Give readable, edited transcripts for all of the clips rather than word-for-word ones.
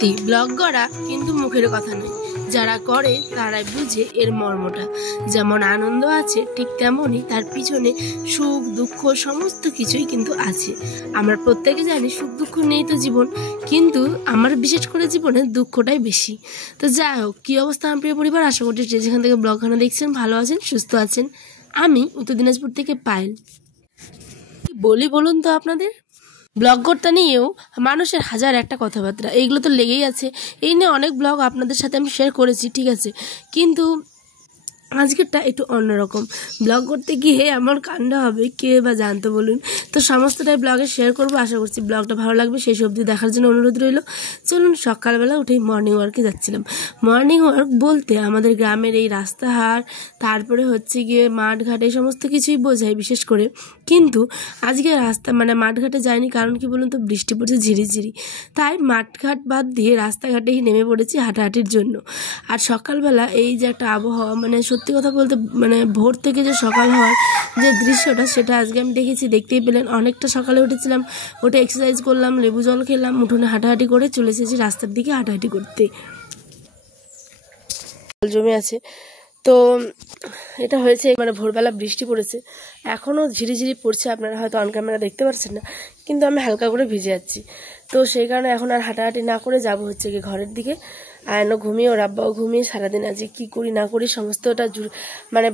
সত্যি ব্লগ করা কিন্তু মুখের কথা নয়, যারা করে তারাই বুঝে এর মর্মটা। যেমন আনন্দ আছে ঠিক তেমনই তার পিছনে সুখ দুঃখ সমস্ত কিছুই কিন্তু আছে। আমরা প্রত্যেকে জানি সুখ দুঃখ নেই তো জীবন, কিন্তু আমার বিশেষ করে জীবনে দুঃখটাই বেশি। তো যাই হোক, কী অবস্থা আমার প্রিয় পরিবার, আশা করছি যেখান থেকে ব্লগখানা দেখছেন ভালো আছেন সুস্থ আছেন। আমি উত্তর দিনাজপুর থেকে পায়েল। বলি বলুন তো আপনাদের, ব্লগ করতে নিয়েও মানুষের হাজার একটা কথাবার্তা, এইগুলো তো লেগেই আছে। এই নিয়ে অনেক ব্লগ আপনাদের সাথে আমি শেয়ার করেছি, ঠিক আছে, কিন্তু আজকেরটা একটু অন্যরকম। ব্লগ করতে গিয়ে আমার কাণ্ড হবে কে বা জানতো বলুন। তো সমস্তটাই ব্লগে শেয়ার করবো, আশা করছি ব্লগটা ভালো লাগবে। সেই অবধি দেখার জন্য অনুরোধ রইল। চলুন, সকালবেলা উঠেই মর্নিং ওয়ার্কে যাচ্ছিলাম। মর্নিং ওয়ার্ক বলতে আমাদের গ্রামের এই রাস্তাঘাট, তারপরে হচ্ছে গিয়ে মাঠঘাট, এই সমস্ত কিছুই বোঝায় বিশেষ করে। কিন্তু আজকে রাস্তা মাঠঘাটে যায়নি, কারণ কি বলুন তো, বৃষ্টি পড়ছে ঝিরিঝিরি। তাই মাঠঘাট বাদ দিয়ে রাস্তাঘাটেই নেমে পড়েছি হাঁটাহাঁটির জন্য। আর সকালবেলা এই যে একটা আবহাওয়া, সত্যি কথা বলতে ভোর থেকে যে সকাল হওয়ার যে দৃশ্যটা, সেটা আজকে আমি দেখেছি, দেখতেই পেলেন। অনেকটা সকালে উঠেছিলাম, উঠে এক্সারসাইজ করলাম, লেবু জল খেলাম, উঠোনে হাঁটাহাঁটি করে চলে এসেছি রাস্তার দিকে হাঁটাহাঁটি করতে। জমে আছে তো এটা হয়েছে ভোরবেলা বৃষ্টি পড়েছে, এখনও ঝিরিঝিরি পড়ছে, আপনারা হয়তো অন ক্যামেরা দেখতে পাচ্ছেন না, কিন্তু আমি হালকা করে ভিজে যাচ্ছি। তো সেই কারণে এখন আর হাঁটাহাঁটি না করে যাব হচ্ছে কি ঘরের দিকে। আয়নও ঘুমিয়ে, ওর আব্বাও ঘুমিয়ে। সারাদিন আজকে কী করি না করি সমস্তটা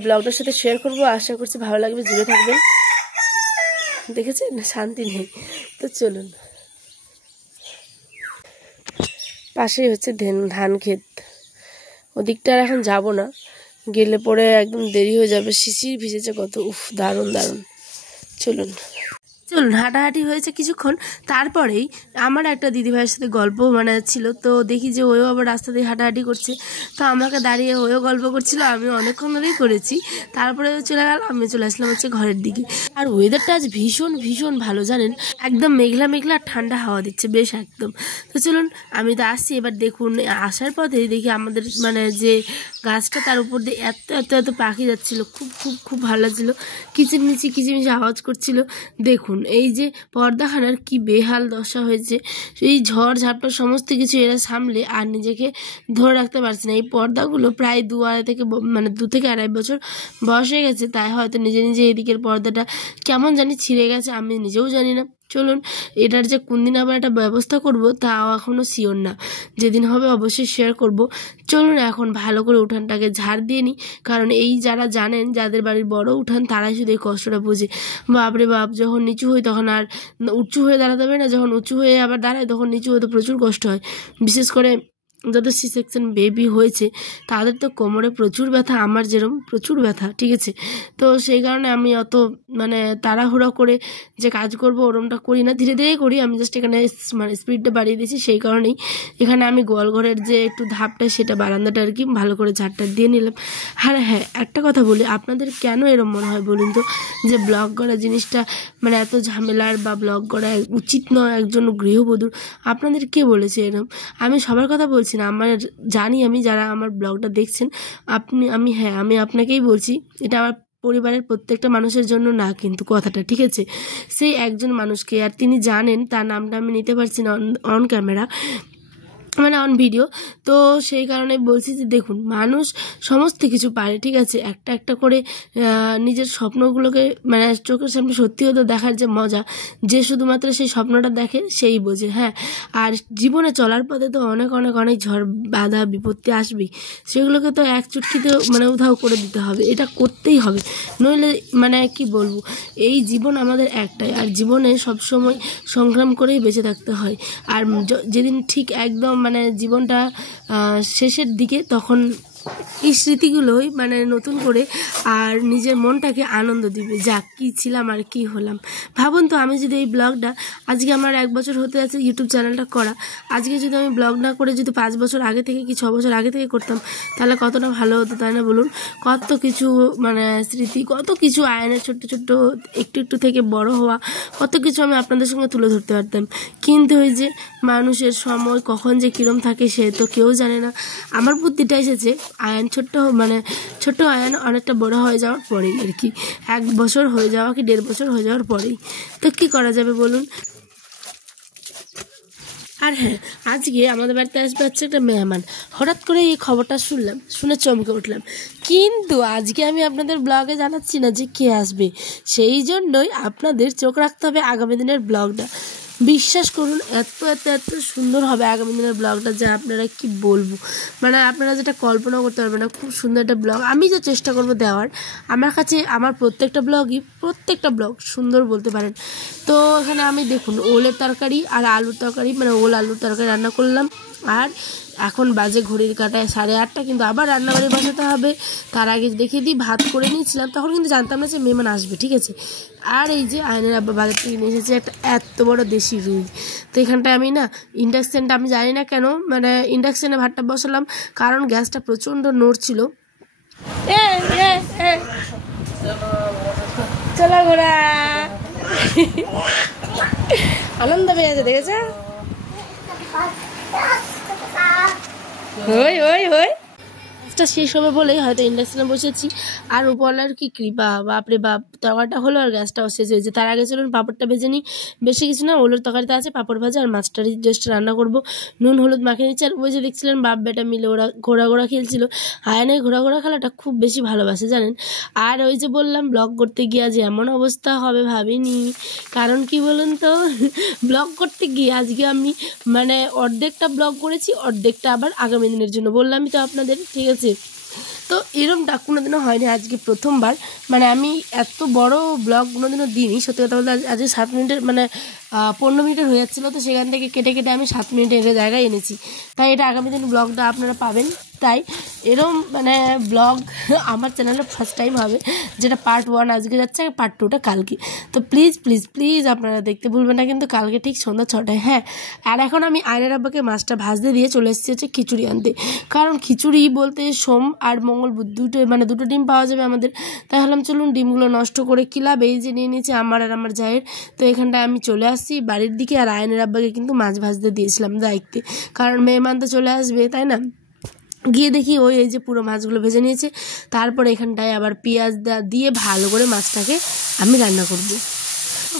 ব্লগটার সাথে শেয়ার করবো, আশা করছি ভালো লাগবে, জুড়ে থাকবেন। দেখেছেন শান্তি নেই। তো চলুন, পাশেই হচ্ছে ধান ক্ষেত, ওদিকটা আর এখন যাব না, গেলে পরে একদম দেরি হয়ে যাবে। শিশির ভিজেছে কত, উফ দারুণ দারুণ। চলুন হাঁটাহাঁটি হয়েছে কিছুক্ষণ, তারপরেই আমার একটা দিদিভাইয়ের সাথে গল্প ছিল। তো দেখি যে ওও আবার রাস্তা দিয়ে হাঁটাহাঁটি করছে, তো আমাকে দাঁড়িয়ে ওও গল্প করছিল, আমি অনেকক্ষণ ধরেই করেছি। তারপরে চলে গেল, আমি চলে আসলাম হচ্ছে ঘরের দিকে। আর ওয়েদারটা আজ ভীষণ ভীষণ ভালো, জানেন, একদম মেঘলা মেঘলা ঠান্ডা হাওয়া দিচ্ছে বেশ একদম। তো চলুন, আমি তো আসছি। এবার দেখুন, আসার পথে দেখি আমাদের যে গাছটা, তার উপর দিয়ে এত এত এত পাখি যাচ্ছিল, খুব খুব খুব ভালো লাগছিল, কিচিরমিচি কিচিরমিচি আওয়াজ করছিল। দেখুন এই যে পর্দাখানার কি বেহাল দশা হয়েছে, এই ঝড় ঝাপটা সমস্ত কিছু এরা সামলে আর নিজেকে ধরে রাখতে পারছে না। এই পর্দাগুলো প্রায় 2 থেকে আড়াই বছর বয়স হয়ে গেছে, তাই হয়তো নিজে নিজে এদিকের পর্দাটা কেমন জানি ছিঁড়ে গেছে, আমি নিজেও জানি না। চলুন, এটার যে কোন দিন আবার একটা ব্যবস্থা করব তাও এখনও শিওর না, যেদিন হবে অবশ্যই শেয়ার করব। চলুন এখন ভালো করে উঠানটাকে ঝাড় দিয়ে নিই, কারণ এই যারা জানেন, যাদের বাড়ির বড় উঠান, তারাই শুধু এই কষ্টটা বোঝে। বাপরে বাপ, যখন নিচু হই তখন আর উঁচু হয়ে দাঁড়াতে হবে না, যখন উঁচু হয়ে আবার দাঁড়ায় তখন নিচু হতে প্রচুর কষ্ট হয়। বিশেষ করে যাদের সি সেকশন বেবি হয়েছে তাদের তো কোমরে প্রচুর ব্যথা, আমার যেরকম প্রচুর ব্যথা, ঠিক আছে। তো সেই কারণে আমি অত তাড়াহুড়ো করে যে কাজ করবো ওরমটা করি না, ধীরে ধীরে করি। আমি জাস্ট এখানে স্পিডটা বাড়িয়ে দিয়েছি, সেই কারণেই এখানে আমি গোয়ালঘরের যে একটু ধাপটা, সেটা বারান্দাটা আর কি ভালো করে ঝাড়টা দিয়ে নিলাম। আর হ্যাঁ, একটা কথা বলি, আপনাদের কেন এরম মনে হয় বলুন তো, যে ব্লগ করা জিনিসটা এত ঝামেলার, বা ব্লগ করা উচিত নয় একজন গৃহবধূর? আপনাদের কে বলেছে এরম? আমি সবার কথা বলছি না, জানি আমি যারা আমার ব্লগটা দেখছেন, আমি আপনাকেই বলছি। এটা আমার পরিবারের প্রত্যেকটা মানুষের জন্য না কিন্তু কথাটা, ঠিক আছে, সেই একজন মানুষকে, আর তিনি জানেন, তার নামটা আমি নিতে পারছি না অন ক্যামেরা, অন ভিডিও। তো সেই কারণে বলছি যে দেখুন, মানুষ সমস্ত কিছু পারে, ঠিক আছে, একটা একটা করে নিজের স্বপ্নগুলোকে চোখের সামনে সত্যি হতে দেখার যে মজা, যে শুধুমাত্র সেই স্বপ্নটা দেখে সেই বোঝে। হ্যাঁ, আর জীবনে চলার পথে তো অনেক অনেক অনেক ঝড় বাধা বিপত্তি আসবেই, সেগুলোকে তো এক চুটকিতে উধাও করে দিতে হবে, এটা করতেই হবে, নইলে কি বলবো, এই জীবন আমাদের একটাই, আর জীবনে সবসময় সংগ্রাম করেই বেঁচে থাকতে হয়। আর যেদিন ঠিক একদম জীবনটা শেষের দিকে, তখন এই স্মৃতিগুলোই নতুন করে আর নিজের মনটাকে আনন্দ দিবে, যাক কি ছিলাম আর কি হলাম। ভাবুন তো, আমি যদি এই ব্লগটা, আজকে আমার 1 বছর হতে আছে ইউটিউব চ্যানেলটা করা, আজকে যদি আমি ব্লগ না করে যদি 5 বছর আগে থেকে কি 6 বছর আগে থেকে করতাম, তাহলে কতটা ভালো হতো, তাই না বলুন? কত কিছু স্মৃতি, কত কিছু আয়নের ছোট্ট ছোট্ট একটু একটু থেকে বড় হওয়া, কত কিছু আমি আপনাদের সঙ্গে তুলে ধরতে পারতাম। কিন্তু ওই যে মানুষের সময় কখন যে কিরম থাকে সে তো কেউ জানে না। আমার বুদ্ধিটা এসেছে আয়ন ছোট্ট আয়ন অনেকটা বড় হয়ে যাওয়ার পরেই আর কি, 1 বছর হয়ে যাওয়া কি 1.5 বছর হয়ে যাওয়ার পরেই। তো কি করা যাবে বলুন? আর হ্যাঁ, আজকে আমাদের বাড়িতে আসবে হচ্ছে একটা মেহমান। হঠাৎ করে এই খবরটা শুনলাম, শুনে চমকে উঠলাম। কিন্তু আজকে আমি আপনাদের ব্লগে জানাচ্ছি না যে কে আসবে, সেই জন্যই আপনাদের চোখ রাখতে হবে আগামী দিনের ব্লগটা। বিশ্বাস করুন, এত এত এত সুন্দর হবে আগামী দিনের ব্লগটা, যে আপনারা কি বলবো, মানে আপনারা যেটা কল্পনা করতে পারবেন না। খুব সুন্দর একটা ব্লগ আমি যে চেষ্টা করব দেওয়ার। আমার কাছে আমার প্রত্যেকটা ব্লগ সুন্দর বলতে পারেন। তো এখানে আমি দেখুন ওলের তরকারি আর আলুর তরকারি, মানে ওল আলুর তরকারি রান্না করলাম। আর এখন বাজে ঘড়ির কাঁটায় 8:30, কিন্তু আবার রান্নাবাড়ি বসাতে হবে। তার আগে দেখিয়ে দিই, ভাত করে নিয়েছিলাম, তখন কিন্তু জানতাম না যে মেহমান আসবে, ঠিক আছে। আর এই যে আয়নের আব্বা বাজার থেকে নিয়ে এসেছে একটা এত বড় দেশি রুই। তো এখানটায় আমি না ইন্ডাকশানটা, আমি জানি না কেন, মানে ইন্ডাকশানে ভাতটা বসালাম, কারণ গ্যাসটা প্রচণ্ড নড়ছিল। চলো ঘোরা আনন্দ পেয়েছে, দেখেছে। ওই ওই ওই গ্যাসটা শেষ হবে বলেই হয়তো ইন্ডাকশানে বসেছি। আর উপরওয়ালার কি কৃপা, বাপরে বাপ, তরকারিটা হলো আর গ্যাসটাও শেষ হয়েছে। তার আগে চলুন পাঁপড়টা ভেজে নিই। বেশি কিছু না, ওলের তরকারিতে আছে পাঁপড় ভাজা আর মাছটারি জাস্ট রান্না করবো। নুন হলুদ মাখিয়ে নিচ্ছি। আর ওই যে দেখছিলেন বাপ বেটা মিলে ওরা ঘোরা খেলছিল। আয়নের ঘোরা খেলাটা খুব বেশি ভালোবাসে জানেন। আর ওই যে বললাম ব্লগ করতে গিয়ে যে এমন অবস্থা হবে ভাবিনি। কারণ কি বলুন তো, ব্লগ করতে গিয়ে আজকে আমি মানে অর্ধেকটা ব্লগ করেছি, অর্ধেকটা আবার আগামী দিনের জন্য বললামই তো আপনাদের, ঠিক আছে। তো এরকমটা কোনোদিনও হয়নি, আজকে প্রথমবার। মানে আমি এত বড় ব্লগ কোনোদিনও দিইনি, সত্যি কথা বলতে। আজকে 7 মিনিটের মানে 15 মিনিটের হয়ে যাচ্ছিলো, তো সেখান থেকে কেটে আমি 7 মিনিটের জায়গায় এনেছি। তাই এটা আগামী দিন ব্লগটা আপনারা পাবেন। তাই এরকম মানে ব্লগ আমার চ্যানেলে ফার্স্ট টাইম হবে, যেটা পার্ট 1 আজকে যাচ্ছে, পার্ট 2টা কালকে। তো প্লিজ আপনারা দেখতে ভুলবেন না কিন্তু, কালকে ঠিক সন্ধ্যা 6টায়। হ্যাঁ, আর এখন আমি আয়নের আব্বাকে মাছটা ভাজতে দিয়ে চলে এসেছি হচ্ছে খিচুড়ি আনতে। কারণ খিচুড়ি বলতে সোম আর মঙ্গল বুধ দুটো ডিম পাওয়া যাবে আমাদের। তাই ভাবলাম চলুন ডিমগুলো নষ্ট করে কি লাভ, এই যে নিয়ে নিয়েছি আমার আর আমার জায়ের। তো এখানটায় আমি চলে আসছি বাড়ির দিকে। আর আয়নের আব্বাকে কিন্তু মাছ ভাজতে দিয়েছিলাম দায়িত্বে, কারণ মেহমান তো চলে আসবে, তাই না। গিয়ে দেখি ওই এই যে পুরো মাছগুলো ভেজে নিয়েছে। তারপর এখানটায় আবার পেঁয়াজ দিয়ে ভালো করে মাছটাকে আমি রান্না করব।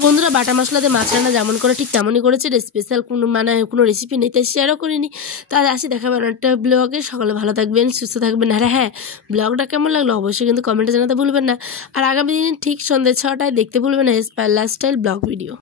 বন্ধুরা, বাটা মশলা দিয়ে মাছ রান্না যেমন করে ঠিক তেমনই করেছে, স্পেশাল কোনো রেসিপি নেই, তাই শেয়ারও করিনি। তাহলে আসি, দেখাবেন একটা ব্লগে। সকালে ভালো থাকবেন, সুস্থ থাকবেন। আর হ্যাঁ, ব্লগটা কেমন লাগলো অবশ্যই কিন্তু কমেন্টে জানাতে ভুলবেন না। আর আগামী দিন ঠিক সন্ধ্যে 6টায় দেখতে ভুলবেন না লাইফস্টাইল ব্লগ ভিডিও।